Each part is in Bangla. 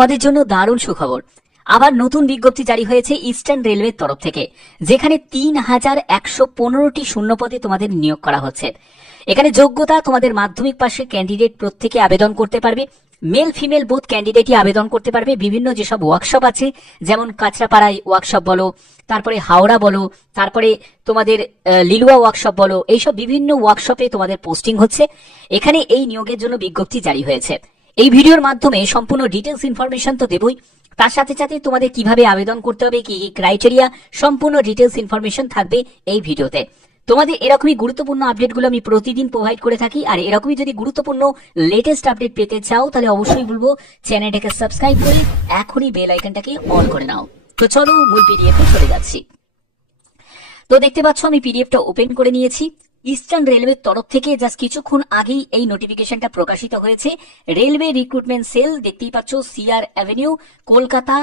তোমাদের জন্য দারুণ সুখবর। আবার নতুন বিজ্ঞপ্তি জারি হয়েছে ইস্টার্ন রেলওয়ের তরফ থেকে, যেখানে 3115টি শূন্যপদে তোমাদের নিয়োগ করা হচ্ছে। এখানে যোগ্যতা তোমাদের মাধ্যমিক পাশের ক্যান্ডিডেট প্রত্যেকে আবেদন করতে পারবে। মেল ফিমেল বোথ ক্যান্ডিডেটই আবেদন করতে পারবে। বিভিন্ন যেসব ওয়ার্কশপ আছে, যেমন কাঁচরাপাড়ায় ওয়ার্কশপ বলো, তারপরে হাওড়া বলো, তারপরে তোমাদের লিলুয়া ওয়ার্কশপ বলো, এইসব বিভিন্ন ওয়ার্কশপে তোমাদের পোস্টিং হচ্ছে। এখানে এই নিয়োগের জন্য বিজ্ঞপ্তি জারি হয়েছে। এই ভিডিওর মাধ্যমে সম্পূর্ণ ডিটেলস ইনফরমেশন তো দেবই, তার সাথে সাথে তোমাদের কিভাবে আবেদন করতে হবে, কি কি ক্রাইটেরিয়া, সম্পূর্ণ ডিটেলস ইনফরমেশন থাকবে এই ভিডিওতে। তোমাদের এরকমই গুরুত্বপূর্ণ আপডেটগুলো আমি প্রতিদিন প্রোভাইড করে থাকি। আর এরকমই যদি গুরুত্বপূর্ণ লেটেস্ট আপডেট পেতে চাও, তাহলে অবশ্যই বলবো চ্যানেলটাকে সাবস্ক্রাইব করে এখনই বেল আইকনটাকে অন করে নাও। তো চলো মূল পিডিএফে চলে যাচ্ছি। তো দেখতে পাচ্ছ আমি পিডিএফটা ওপেন করে নিয়েছি। ইস্টার্ন রেলওয়ের তরফ থেকে জাস্ট কিছুক্ষণ আগেই এই নোটিফিকেশনটা প্রকাশিত হয়েছে। রেলওয়ে রিক্রুটমেন্ট সেল, দেখতেই পাচ্ছ, সিআর অ্যাভিনিউ, কলকাতা,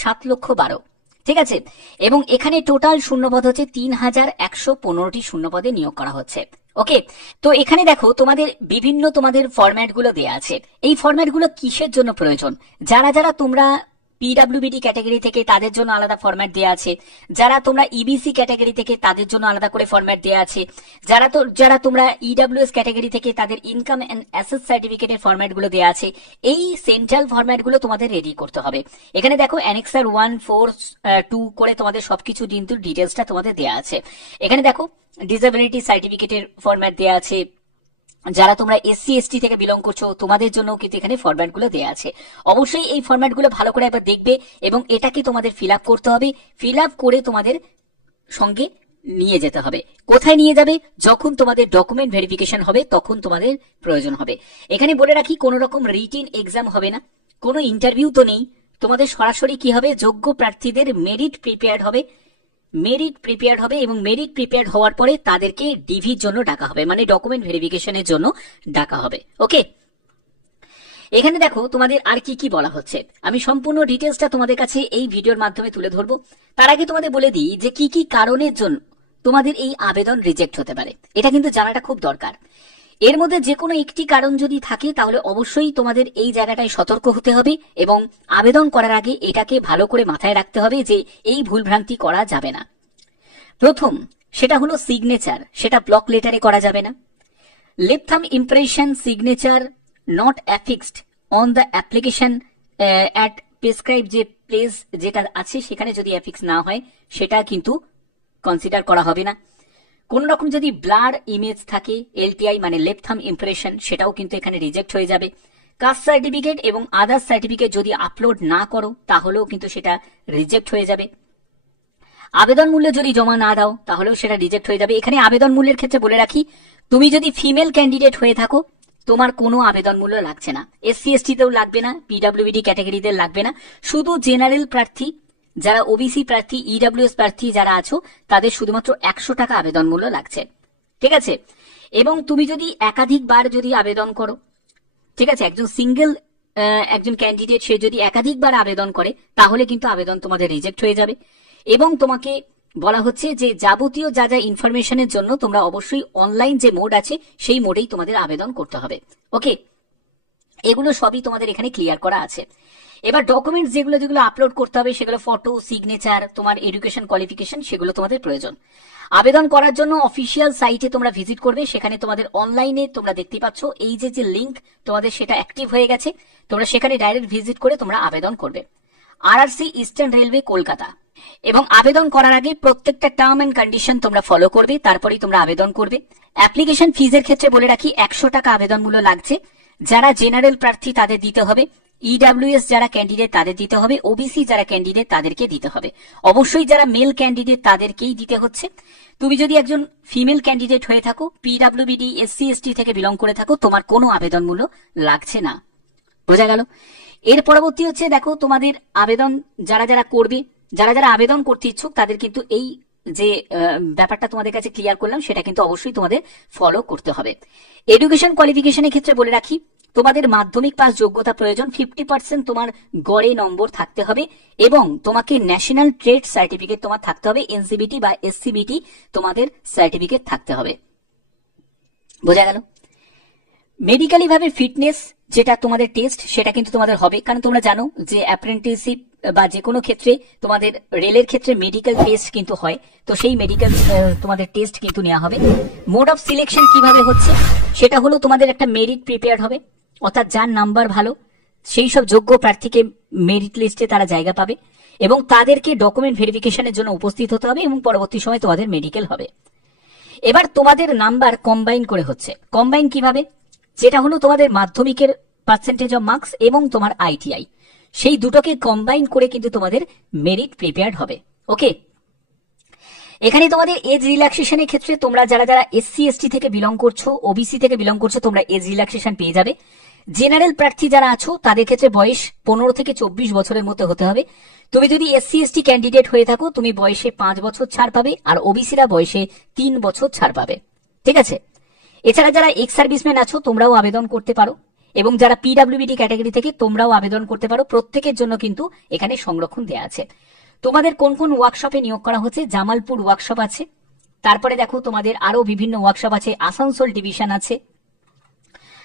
7,12,000। ঠিক আছে, এবং এখানে টোটাল শূন্যপদ হচ্ছে 3115টি শূন্যপদে নিয়োগ করা হচ্ছে। ওকে, তো এখানে দেখো তোমাদের বিভিন্ন তোমাদের ফরম্যাট গুলো দেওয়া আছে। এই ফরম্যাট গুলো কিসের জন্য প্রয়োজন? যারা যারা তোমরা পিডাব্লিউবিডি ক্যাটাগরি থেকে তাদের জন্য আলাদা ফরম্যাট দেওয়া আছে, যারা তোমরা ইবিসি ক্যাটাগরি থেকে তাদের জন্য আলাদা করে ফরম্যাট দেওয়া আছে, যারা তোমরা ইডাব্লিউএস ক্যাটাগরি থেকে তাদের ইনকাম এন্ড অ্যাসেট সার্টিফিকেটের ফরম্যাট গুলো দেওয়া আছে। এই সেন্ট্রাল ফরম্যাট গুলো তোমাদের রেডি করতে হবে। এখানে দেখো অ্যানেক্সার 1, 4, 2 করে তোমাদের সবকিছু কিন্তু ডিটেলসটা তোমাদের দেওয়া আছে। এখানে দেখো ডিসেবিলিটি সার্টিফিকেটের ফরম্যাট দেওয়া আছে। যারা তোমরা এসসি এসটি থেকে বিলং করছো তোমাদের জন্য কিন্তু এখানে ফরম্যাট গুলো দেওয়া আছে। অবশ্যই এই ফরম্যাট গুলো ভালো করে একবার দেখবে এবং এটাকে তোমাদের ফিল আপ করতে হবে। ফিল আপ করে তোমাদের সঙ্গে নিয়ে যেতে হবে। কোথায় নিয়ে যাবে? যখন তোমাদের ডকুমেন্ট ভেরিফিকেশন হবে তখন তোমাদের প্রয়োজন হবে। এখানে বলে রাখি, কোনো রকম রিটিন এক্সাম হবে না, কোনো ইন্টারভিউ তো নেই। তোমাদের সরাসরি কি হবে, যোগ্য প্রার্থীদের মেরিট প্রিপেয়ার্ড হবে এবং মেরিট প্রিপেয়ার্ড হওয়ার পরে তাদেরকে ডিভির জন্য ডাকা হবে, মানে ডকুমেন্ট ভেরিফিকেশনের জন্য ডাকা হবে। ওকে, এখানে দেখো তোমাদের আর কি কি বলা হচ্ছে, আমি সম্পূর্ণ ডিটেলসটা তোমাদের কাছে এই ভিডিওর মাধ্যমে তুলে ধরবো। তার আগে তোমাদের বলে দিই যে কি কি কারণের জন্য তোমাদের এই আবেদন রিজেক্ট হতে পারে, এটা কিন্তু জানাটা খুব দরকার। এর মধ্যে যে কোনো একটি কারণ যদি থাকে তাহলে অবশ্যই তোমাদের এই জায়গাটায় সতর্ক হতে হবে এবং আবেদন করার আগে এটাকে ভালো করে মাথায় রাখতে হবে যে এই ভুলভ্রান্তি করা যাবে না। প্রথম, সেটা হলো সিগনেচার, সেটা ব্লক লেটারে করা যাবে না। Left thumb impression signature not অ্যাফিক্সড on the application at prescribe যে প্লেস যেটা আছে সেখানে যদি অ্যাফিক্স না হয় সেটা কিন্তু কনসিডার করা হবে না। কোন রকম যদি ব্লার ইমেজ থাকে, এলটিআই মানে লেফট থাম্ব ইমপ্রেশন, সেটাও কিন্তু এখানে রিজেক্ট হয়ে যাবে। কাস্ট সার্টিফিকেট এবং আদার্স সার্টিফিকেট যদি আপলোড না করো তাহলেও কিন্তু সেটা রিজেক্ট হয়ে যাবে। আবেদন মূল্য যদি জমা না দাও তাহলেও সেটা রিজেক্ট হয়ে যাবে। এখানে আবেদন মূল্যের ক্ষেত্রে বলে রাখি, তুমি যদি ফিমেল ক্যান্ডিডেট হয়ে থাকো তোমার কোনো আবেদন মূল্য লাগছে না, এসসি এসটিতেও লাগবে না, পিডাব্লিউবিডি ক্যাটাগরিতে লাগবে না। শুধু জেনারেল প্রার্থী, যারা ওবিসি প্রার্থী, ইডাব্লিউএস প্রার্থী যারা আছো তাদের শুধুমাত্র 100 টাকা আবেদন মূল্য লাগছে। ঠিক আছে, এবং তুমি যদি একাধিকবার যদি আবেদন করো, ঠিক আছে, একজন ক্যান্ডিডেট সে যদি একাধিকবার আবেদন করে তাহলে কিন্তু আবেদন তোমাদের রিজেক্ট হয়ে যাবে। এবং তোমাকে বলা হচ্ছে যে যাবতীয় যা যা ইনফরমেশনের জন্য তোমরা অবশ্যই অনলাইন যে মোড আছে সেই মোডেই তোমাদের আবেদন করতে হবে। ওকে, এগুলো সবই তোমাদের এখানে ক্লিয়ার করা আছে। এবার ডকুমেন্টস যেগুলো আপলোড করতে হবে সেগুলো ফটো, সিগনেচার, তোমার এডুকেশন কোয়ালিফিকেশন, সেগুলো তোমাদের প্রয়োজন। আবেদন করার জন্য অফিসিয়াল সাইটে তোমরা ভিজিট করবে, সেখানে তোমাদের অনলাইনে তোমরা দেখতে পাচ্ছ এই যে লিংক তোমাদের সেটা অ্যাক্টিভ হয়ে গেছে, তোমরা সেখানে ডাইরেক্ট ভিজিট করে তোমরা আবেদন করবে। RRC eastern railway Kolkata. এবং আবেদন করার আগে প্রত্যেকটা টার্ম এন্ড কন্ডিশন তোমরা ফলো করবে, তারপরেই তোমরা আবেদন করবে। অ্যাপ্লিকেশন ফিজের ক্ষেত্রে বলে রাখি 100 টাকা আবেদন মূল্য লাগছে। যারা জেনারেল প্রার্থী তাদের দিতে হবে, ইডাব্লিউএস যারা ক্যান্ডিডেট তাদের দিতে হবে, ওবিসি যারা ক্যান্ডিডেট তাদেরকে দিতে হবে। অবশ্যই যারা মেল ক্যান্ডিডেট তাদেরকেই দিতে হচ্ছে। তুমি যদি একজন ফিমেল ক্যান্ডিডেট হয়ে থাকো, পিডাব্লিউবিডি, এসসি এসটি থেকে বিলং করে থাকো, তোমার কোনো আবেদন মূল্য লাগছে না। বোঝা গেল? এর পরবর্তী হচ্ছে, দেখো তোমাদের আবেদন যারা যারা করবে, যারা আবেদন করতে ইচ্ছুক তাদের কিন্তু এই যে ব্যাপারটা তোমাদের কাছে ক্লিয়ার করলাম সেটা কিন্তু অবশ্যই তোমাদের ফলো করতে হবে। এডুকেশন কোয়ালিফিকেশনের ক্ষেত্রে বলে রাখি, তোমাদের মাধ্যমিক পাস যোগ্যতা প্রয়োজন, 50% তোমার গড়ে নম্বর থাকতে হবে এবং তোমাকে ন্যাশনাল ট্রেড সার্টিফিকেট তোমার থাকতে হবে, এনসিবিটি বা এসসিবিটি তোমাদের সার্টিফিকেট থাকতে হবে। বোঝা গেল? মেডিকেলি ভাবে ফিটনেস যেটা তোমাদের টেস্ট সেটা কিন্তু তোমাদের হবে, কারণ তোমরা জানো যে অ্যাপ্রেন্টিসশিপ বা যে কোনো ক্ষেত্রে তোমাদের রেলের ক্ষেত্রে মেডিকেল টেস্ট কিন্তু হয়, তো সেই মেডিকেল তোমাদের টেস্ট কিন্তু নেওয়া হবে। মোড অফ সিলেকশন কিভাবে হচ্ছে সেটা হলো তোমাদের একটা মেরিট প্রিপেয়ার হবে, অর্থাৎ যার নাম্বার ভালো সেই সব যোগ্য প্রার্থীকে মেরিট লিস্টে তারা জায়গা পাবে এবং তাদেরকে ডকুমেন্ট ভেরিফিকেশনের জন্য উপস্থিত হতে হবে এবং পরবর্তী সময় তোমাদের মেডিকেল হবে। এবার তোমাদের নাম্বার কম্বাইন করে হচ্ছে। কম্বাইন কিভাবে? যেটা হলো তোমাদের মাধ্যমিকের পার্সেন্টেজ অফ মার্কস এবং তোমার আইটিআই, সেই দুটোকে কম্বাইন করে কিন্তু তোমাদের মেরিট প্রিপেয়ার্ড হবে। ওকে, এখানে তোমাদের এজ রিল্যাক্সেশনের ক্ষেত্রে তোমরা যারা যারা এসসি এসটি থেকে বিলং করছো, ওবিসি থেকে বিলং করছো, তোমরা এজ রিল্যাক্সেশন পেয়ে যাবে। জেনারেল প্রার্থী যারা আছো তাদের ক্ষেত্রে বয়স 15 থেকে 24 বছরের মধ্যে হতে হবে। তুমি যদি এসসি এসটি ক্যান্ডিডেট হয়ে থাকো তুমি বয়সে 5 বছর ছাড় পাবে, আর ওবিসিরা বয়সে 3 বছর ছাড় পাবে। ঠিক আছে, এছাড়া যারা এক্স সার্ভিসম্যান আছো তোমরাও আবেদন করতে পারো, এবং যারা পিডব্লিউবিডি ক্যাটাগরি থেকে তোমরাও আবেদন করতে পারো। প্রত্যেকের জন্য কিন্তু এখানে সংরক্ষণ দেওয়া আছে। তোমাদের কোন কোন ওয়ার্কশপে নিয়োগ করা হচ্ছে? জামালপুর ওয়ার্কশপ আছে, তারপরে দেখো তোমাদের আরো বিভিন্ন ওয়ার্কশপ আছে, আসানসোল ডিভিশন আছে,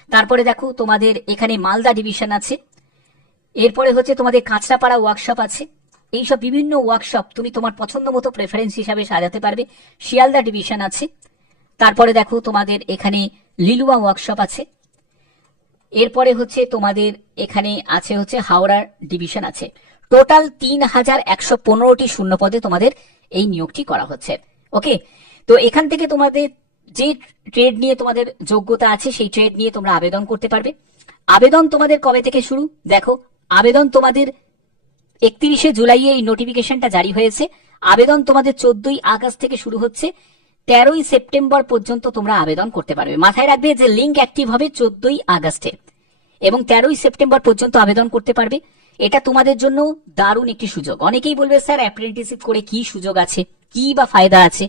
তারপরে দেখো তোমাদের এখানে মালদা ডিভিশন আছে, এরপরে হচ্ছে তোমাদের কাঁচরাপাড়া ওয়ার্কশপ আছে। এইসব বিভিন্ন ওয়ার্কশপ তুমি তোমার পছন্দ মতো প্রেফারেন্স হিসাবে সাজাতে পারবে। শিয়ালদা ডিভিশন আছে, তারপরে দেখো তোমাদের এখানে লিলুয়া ওয়ার্কশপ আছে, এরপরে হচ্ছে তোমাদের এখানে আছে হচ্ছে হাওড়া ডিভিশন আছে। টোটাল 3115টি শূন্য পদে তোমাদের এই নিয়োগটি করা হচ্ছে। ওকে, তো এখান থেকে তোমাদের যে ট্রেড নিয়ে তোমাদের যোগ্যতা আছে সেই ট্রেড নিয়ে তোমরা আবেদন করতে পারবে। আবেদন তোমাদের কবে থেকে শুরু? দেখো, আবেদন তোমাদের 31শে জুলাই এই নোটিফিকেশনটা জারি হয়েছে। আবেদন তোমাদের 14ই আগস্ট থেকে শুরু হচ্ছে, 13ই সেপ্টেম্বর পর্যন্ত তোমরা আবেদন করতে পারবে। মাথায় রাখবে যে লিঙ্ক অ্যাক্টিভ হবে 14ই আগস্টে এবং 13ই সেপ্টেম্বর পর্যন্ত আবেদন করতে পারবে। এটা তোমাদের জন্য দারুণ একটি সুযোগ। অনেকেই বলবে স্যার অ্যাপ্রেন্টিসশিপ করে কি সুযোগ আছে, কি বা ফায়দা আছে?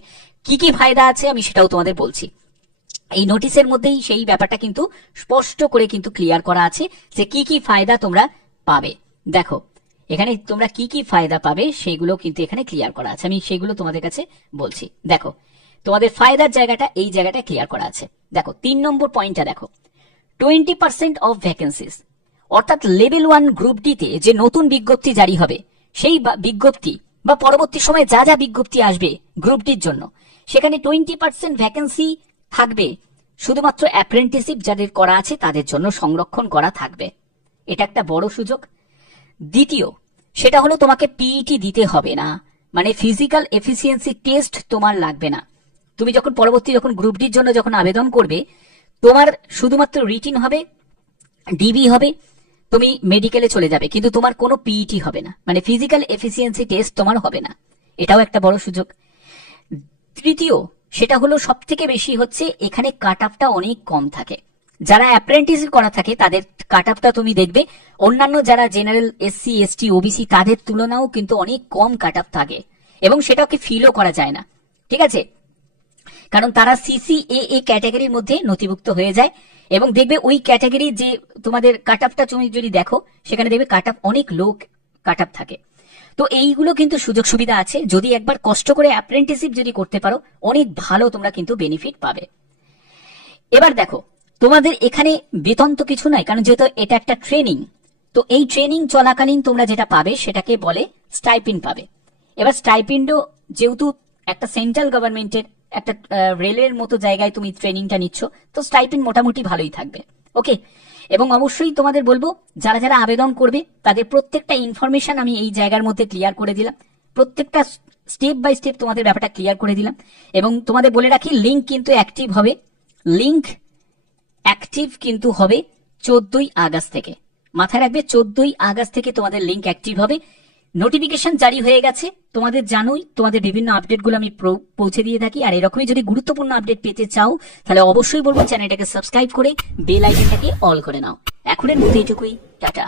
কি কি ফায়দা আছে আমি সেটাও তোমাদের বলছি। এই নোটিশের মধ্যেই সেই ব্যাপারটা কিন্তু স্পষ্ট করে কিন্তু ক্লিয়ার করা আছে যে কি কি ফায়দা তোমরা পাবে। দেখো এখানে তোমরা কি কি ফায়দা পাবে সেইগুলো কিন্তু এখানে ক্লিয়ার করা আছে, আমি সেইগুলো তোমাদের কাছে বলছি। দেখো তোমাদের ফায়দার জায়গাটা এই জায়গাটা ক্লিয়ার করা আছে। দেখো 3 নম্বর পয়েন্টটা দেখো, 20% অফ ভ্যাকেন্সিস, অর্থাৎ লেভেল 1 গ্রুপ ডিতে যে নতুন বিজ্ঞপ্তি জারি হবে সেই বিজ্ঞপ্তি বা পরবর্তী সময়ে যা যা বিজ্ঞপ্তি আসবে গ্রুপ ডির জন্য, সেখানে 20% ভ্যাকেন্সি থাকবে শুধুমাত্র অ্যাপ্রেন্টিসশিপ যাদের করা আছে তাদের জন্য সংরক্ষণ করা থাকবে। এটা একটা বড় সুযোগ। দ্বিতীয়, সেটা হলো তোমাকে পিইটি দিতে হবে না, মানে ফিজিক্যাল এফিসিয়েন্সি টেস্ট তোমার লাগবে না। তুমি যখন পরবর্তী যখন গ্রুপ ডির জন্য যখন আবেদন করবে তোমার শুধুমাত্র রিটিন হবে, ডিবি হবে, তুমি মেডিকেলে চলে যাবে, কিন্তু তোমার কোনো পিইটি হবে না, মানে ফিজিক্যাল এফিসিয়েন্সি টেস্ট তোমার হবে না। এটাও একটা বড় সুযোগ। তৃতীয়, সেটা হলো সব থেকে বেশি হচ্ছে এখানে কাট আপটা অনেক কম থাকে। যারা অ্যাপ্রেন্টিস করা থাকে তাদের কাট আপটা তুমি দেখবে অন্যান্য যারা জেনারেল এসসি এসটি ওবিসি তাদের তুলনাও কিন্তু অনেক কম কাট আপ থাকে, এবং সেটাকে ফিলও করা যায় না। ঠিক আছে, কারণ তারা সিসিএএ ক্যাটাগরির মধ্যে নথিভুক্ত হয়ে যায়, এবং দেখবে ওই ক্যাটাগরি যে তোমাদের কাট আপটা তুমি যদি দেখো সেখানে দেখবে কাট আপ অনেক লো কাট আপ থাকে। তো এইগুলো কিন্তু সুযোগ সুবিধা আছে, যদি একবার কষ্ট করে অ্যাপ্রেন্টিসশিপ যদি করতে পারো অনেক ভালো তোমরা কিন্তু বেনিফিট পাবে। এবার দেখো তোমাদের এখানে বেতন তো কিছু নাই, কারণ যেহেতু এটা একটা ট্রেনিং, তো এই ট্রেনিং চলাকালীন তোমরা যেটা পাবে সেটাকে বলে স্টাইপেন্ড পাবে। এবার স্টাইপেন্ডও যেহেতু একটা সেন্ট্রাল গভর্নমেন্টের একটা রেলের মতো জায়গায় তুমি ট্রেনিংটা নিচ্ছ, তো স্টাইপেন্ড মোটামুটি ভালোই থাকবে। ওকে, এবং অবশ্যই তোমাদের বলবো যারা যারা আবেদন করবে তাদের প্রত্যেকটা ইনফরমেশন আমি এই জায়গার মধ্যে ক্লিয়ার করে দিলাম, প্রত্যেকটা স্টেপ বাই স্টেপ তোমাদের ব্যাপারটা ক্লিয়ার করে দিলাম। এবং তোমাদের বলে রাখি লিঙ্ক কিন্তু অ্যাক্টিভ হবে, লিঙ্ক অ্যাক্টিভ কিন্তু হবে 14ই আগস্ট থেকে। মাথায় রাখবে 14ই আগস্ট থেকে তোমাদের লিঙ্ক অ্যাক্টিভ হবে। নোটিফিকেশন জারি হয়ে গেছে, তোমাদের জানোই, তোমাদের বিভিন্ন আপডেটগুলো আমি পৌঁছে দিয়ে থাকি। আর এরকমই যদি গুরুত্বপূর্ণ আপডেট পেতে চাও তাহলে অবশ্যই বলবো চ্যানেলটাকে সাবস্ক্রাইব করে বেল আইকনটাকে অল করে নাও। এখনের মতো এইটুকুই, টাটা।